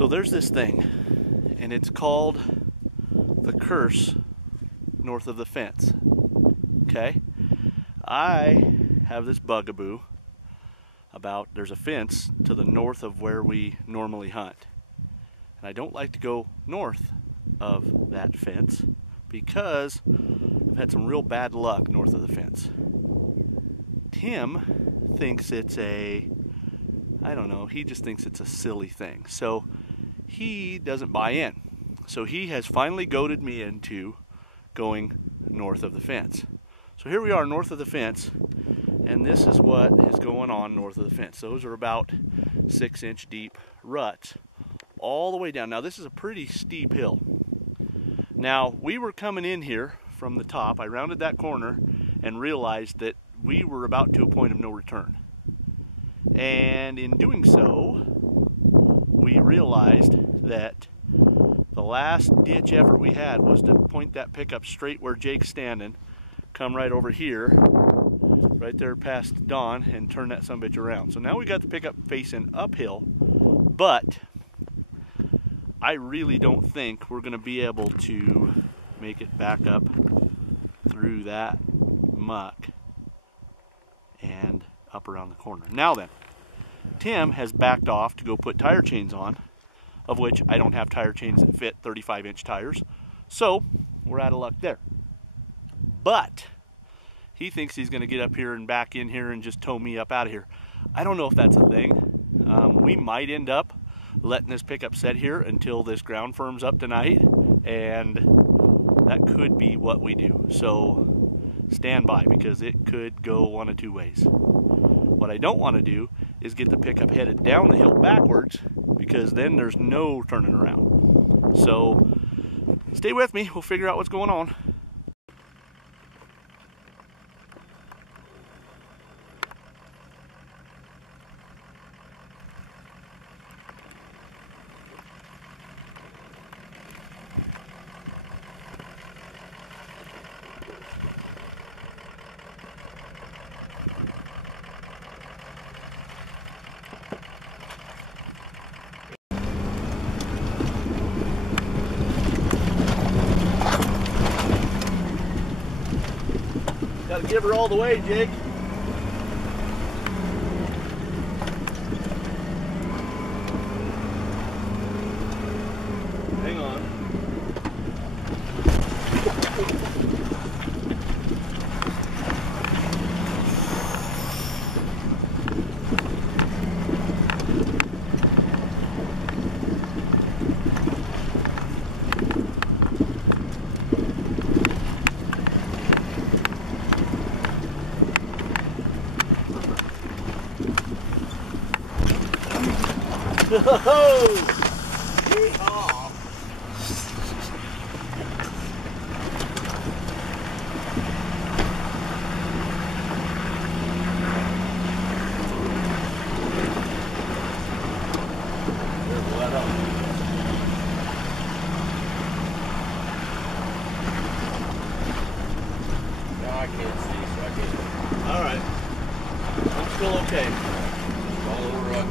So there's this thing, and it's called the curse north of the fence. Okay? I have this bugaboo about there's a fence to the north of where we normally hunt. And I don't like to go north of that fence because I've had some real bad luck north of the fence. Tim thinks it's I don't know, he just thinks it's a silly thing. So he doesn't buy in. So he has finally goaded me into going north of the fence. So here we are north of the fence, and this is what is going on north of the fence. Those are about 6-inch deep ruts all the way down. Now this is a pretty steep hill. Now we were coming in here from the top. I rounded that corner and realized that we were about to a point of no return. And in doing so, we realized that the last ditch effort we had was to point that pickup straight where Jake's standing, come right over here, right there past Dawn, and turn that sumbitch around. So now we got the pickup facing uphill, but I really don't think we're going to be able to make it back up through that muck and up around the corner. Now then, Tim has backed off to go put tire chains on, of which I don't have tire chains that fit 35-inch tires, so we're out of luck there. But he thinks he's going to get up here and back in here and just tow me up out of here. I don't know if that's a thing. We might end up letting this pickup set here until this ground firms up tonight, and that could be what we do. So stand by, because it could go one of two ways. What I don't want to do is get the pickup headed down the hill backwards, because then there's no turning around. So stay with me, we'll figure out what's going on. Gotta give her all the way, Jake. Hang on. All right, I'm still okay. All over.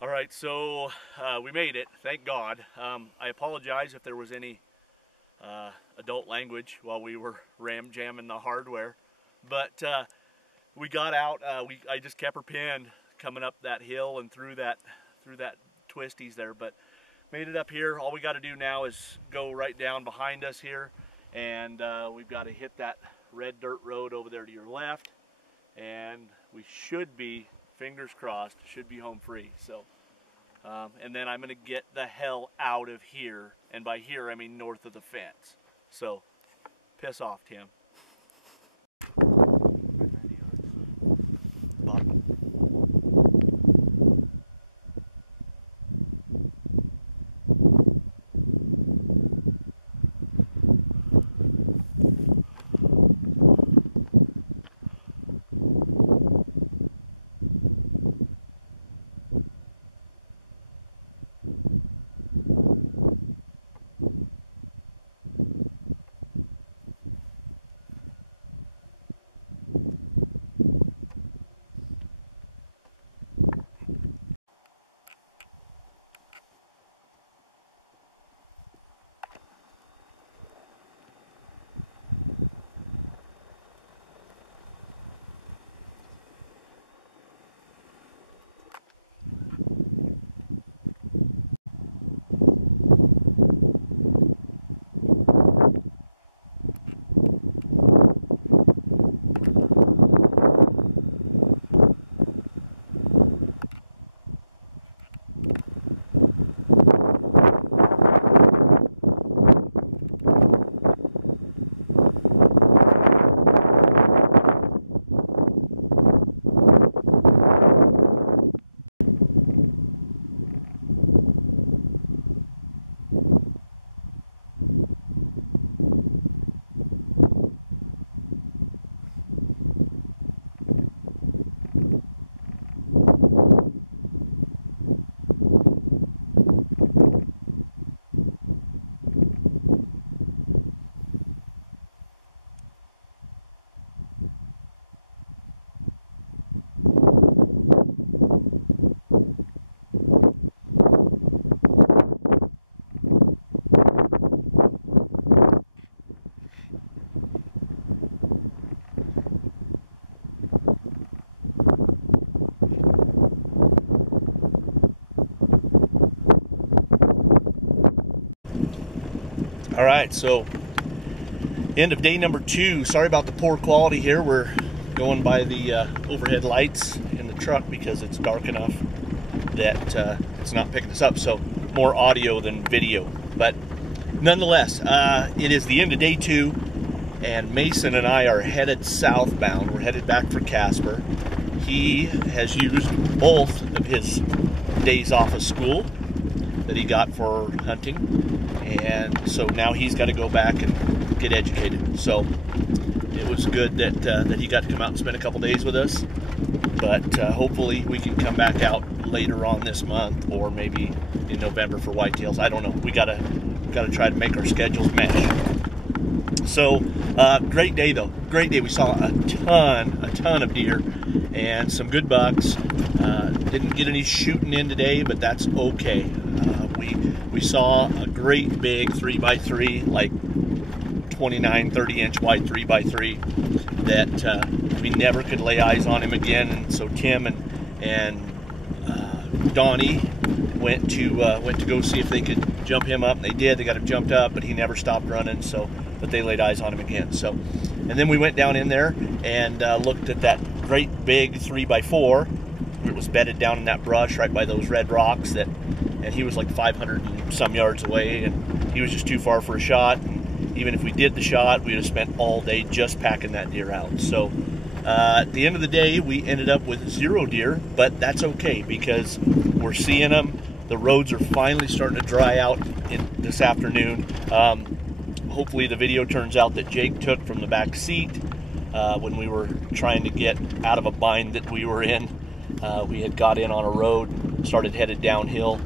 Alright, so we made it, thank God. I apologize if there was any adult language while we were jamming the hardware, but we got out. I just kept her pinned coming up that hill and through that twisties there, but made it up here. All we got to do now is go right down behind us here, and we've got to hit that red dirt road over there to your left, and we should be, fingers crossed, should be home free. So and then I'm going to get the hell out of here, and by here I mean north of the fence. So piss off, Tim. All right, so end of day number 2. Sorry about the poor quality here. We're going by the overhead lights in the truck because it's dark enough that it's not picking us up. So more audio than video. But nonetheless, it is the end of day 2, and Mason and I are headed southbound. We're headed back for Casper. He has used both of his days off of school that he got for hunting, and so now he's got to go back and get educated. So it was good that he got to come out and spend a couple days with us, but hopefully we can come back out later on this month, or maybe in November for whitetails. I don't know. We gotta try to make our schedules mesh. So great day though, great day. We saw a ton of deer and some good bucks. Didn't get any shooting in today, but that's okay. We saw a great big 3x3, like 29, 30 inch wide 3x3 that we never could lay eyes on him again. And so Tim and Donnie went to go see if they could jump him up. And they did. They got him jumped up, but he never stopped running. But they laid eyes on him again. So, and then we went down in there and looked at that great big 3x4. It was bedded down in that brush right by those red rocks and he was like 500 and some yards away, and he was just too far for a shot. Even if we did the shot, we would have spent all day just packing that deer out. So at the end of the day, we ended up with 0 deer, but that's okay because we're seeing them. The roads are finally starting to dry out this afternoon. Hopefully the video turns out that Jake took from the back seat when we were trying to get out of a bind that we were in. We had got in on a road, started headed downhill,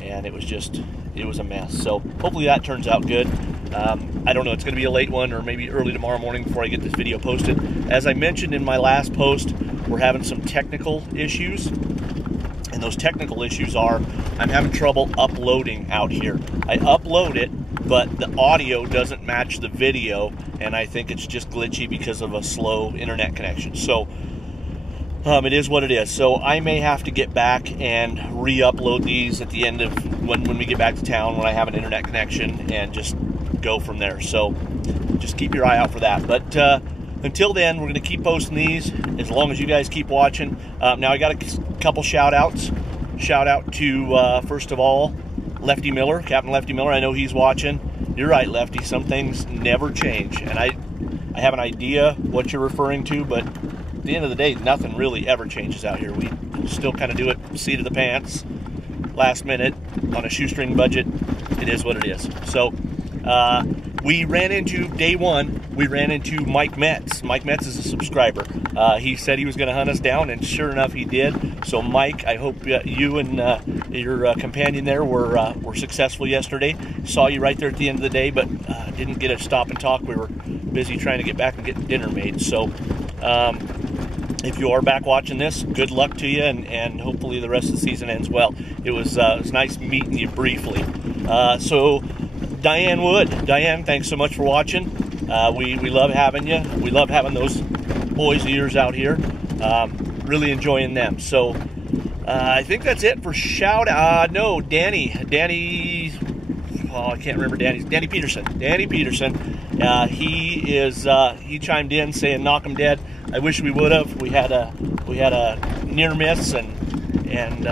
and it was a mess. So hopefully that turns out good. I don't know, it's going to be a late one or maybe early tomorrow morning before I get this video posted. As I mentioned in my last post, we're having some technical issues. And those technical issues are, I'm having trouble uploading out here. I upload it, but the audio doesn't match the video, and I think it's just glitchy because of a slow internet connection. So it is what it is. So I may have to get back and re-upload these at the end of when we get back to town, when I have an internet connection, and just go from there. So just keep your eye out for that. But until then, we're going to keep posting these as long as you guys keep watching. Now I got a couple shout outs. Shout out to, first of all, Lefty Miller, Captain Lefty Miller. I know he's watching. You're right, Lefty. Some things never change. And I have an idea what you're referring to, but at the end of the day, nothing really ever changes out here. We still kind of do it seat of the pants, last minute, on a shoestring budget. It is what it is. So we ran into, day 1, we ran into Mike Metz. Mike Metz is a subscriber. He said he was going to hunt us down, and sure enough, he did. So Mike, I hope you and your companion there were successful yesterday. Saw you right there at the end of the day, but didn't get to stop and talk. We were busy trying to get back and get dinner made. So if you are back watching this, good luck to you, and hopefully the rest of the season ends well. It was nice meeting you briefly. So Diane Wood, Diane, thanks so much for watching. We love having you. We love having those boys of yours out here. Really enjoying them. So I think that's it for shout out. No, Danny, oh, I can't remember Danny Peterson. Danny Peterson. He chimed in saying knock 'em dead. I wish we would have. We had a near miss, and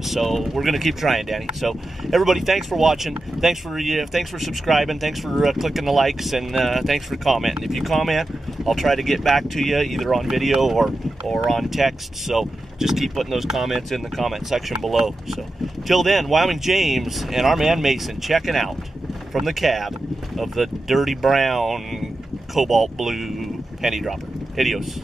so we're gonna keep trying, Danny. So everybody, thanks for watching. Thanks for subscribing. Thanks for clicking the likes, and thanks for commenting. If you comment, I'll try to get back to you either on video or on text. So just keep putting those comments in the comment section below. So till then, Wyoming James and our man Mason checking out from the cab of the dirty brown cobalt blue penny dropper. Adios.